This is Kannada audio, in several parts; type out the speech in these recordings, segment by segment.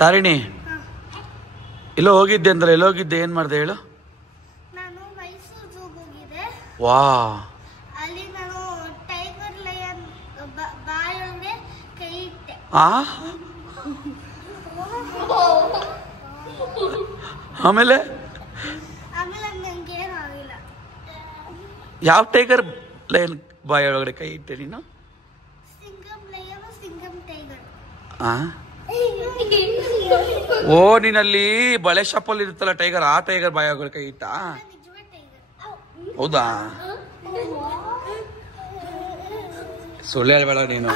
ತಾರಿಣಿ, ಎಲ್ಲೋ ಹೋಗಿದ್ದೆ ಅಂದ್ರೆ ಎಲ್ಲೋ ಹೋಗಿದ್ದೆ, ಏನ್ ಮಾಡ್ದೆ ಹೇಳು? ನಾನು ಮೈಸೂರು ಝೂಗೆ ಹೋಗಿದ್ದೆ. ವಾ, ಅಲ್ಲಿ ನಾನು ಟೈಗರ್ ಲಯನ್ ಬಾಯೊಳಗೆ ಕೈ ಇಟ್ಟೆ. ಆಮೇಲೆ ನಂಗೆ ಏನು ಆಗಿಲ್ಲ. ಯಾವ ಟೈಗರ್ ಲಯನ್ ಬಾಯ್ ಒಳಗಡೆ ಕೈ ಇಟ್ಟೆ ನೀನು? Singham lion, Singham tiger. ಓ, ನೀನಲ್ಲಿ ಬಳೆ ಶಾಪಲ್ಲಿ ಇರುತ್ತಲ್ಲ ಟೈಗರ್, ಆ ಟೈಗರ್ ಬಾಯ್ ಒಳಗಡೆ ಕೈ ಇಟ್ಟ? ಹೌದಾ? ಸುಳ್ಳು ಹೇಳ್ಬೇಡ ನೀನು.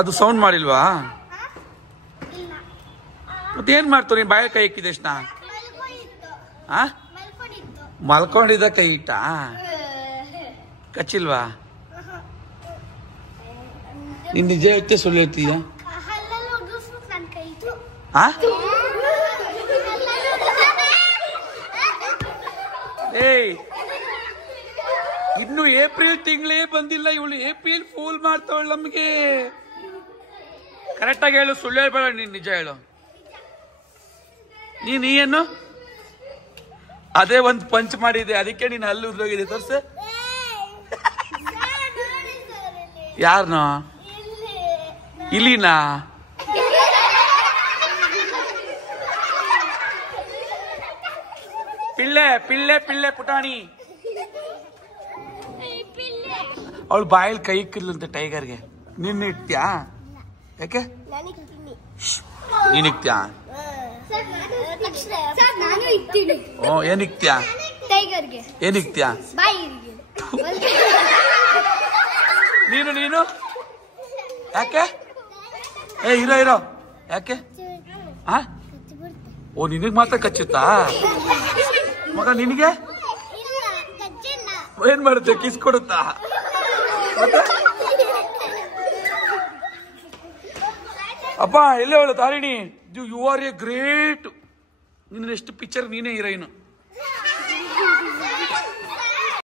ಅದು ಸೌಂಡ್ ಮಾಡಿಲ್ವಾ? ಮತ್ತೇನ್ ಮಾಡ್ತು ನೀನ್ ಬಾಯ ಕೈ ಇಕ್ಕಿದ ಎಷ್ಟನ? ಮಲ್ಕೊಂಡಿದ್ದ ಕೈ ಇಟ್ಟ? ಕಚ್ಚಿಲ್ವಾ? ನೀನ್ ನಿಜ ಹೇಳ್ತೆ ಸುಳ್ಳು ಹೇಳ್ತೀಯ? ಏಯ್, ಇನ್ನು ಏಪ್ರಿಲ್ ತಿಂಗಳೇ ಬಂದಿಲ್ಲ, ಇವಳು ಏಪ್ರಿಲ್ ಫೂಲ್ ಮಾಡ್ತಾವಳು ನಮ್ಗೆ. ಕರೆಕ್ಟಾಗಿ ಹೇಳು, ಸುಳ್ಳು ಹೇಳ್ಬೇಡ, ನೀನ್ ನಿಜ ಹೇಳು. ನೀನು ಅದೇ ಒಂದ್ ಪಂಚ್ ಮಾಡಿದೆ, ಅದಕ್ಕೆ ನೀನ್ ಅಲ್ಲಿ ಉದ್ರೋಗಿದೆ. ತೋರ್ಸ. ಯಾರನೋ ಇಲ್ಲಿನಾ? ಪಿಳ್ಳೆ ಪಿಳ್ಳೆ ಪಿಳ್ಳೆ ಪುಟಾಣಿ. ಅವಳು ಬಾಯಲ್ಲಿ ಕೈ ಇಕ್ಕಿರ್ಲಂತೆ ಟೈಗರ್ಗೆ. ನಿನ್ನ ಇಕ್ತ್ಯಾ? ಯಾಕೆ ನೀನ್ ಇಕ್ತ್ಯಾ? ಏನ್ ಇಕ್ತ್ಯಾ? ಏನ್ ಇಕ್ತ್ಯಾ? ನೀನು ಯಾಕೆ? ಇರೋ ಯಾಕೆ? ಓ, ನಿನಗ್ ಮಾತ್ರ ಕಚ್ಚುತ್ತಾ ಮಗ? ನಿನಗೆ ಏನ್ ಮಾಡುತ್ತೆ? ಕಿಸ್ ಕೊಡುತ್ತಾ? ಅಪ್ಪ ಎಲ್ಲೇ ಅವಳು ತಾರಿಣಿ, ಯು ಆರ್ ಎ ಗ್ರೇಟ್. ನಿನ್ನ ಎಷ್ಟು ಪಿಕ್ಚರ್ ನೀನೇ ಹೀರೋಯಿನ್.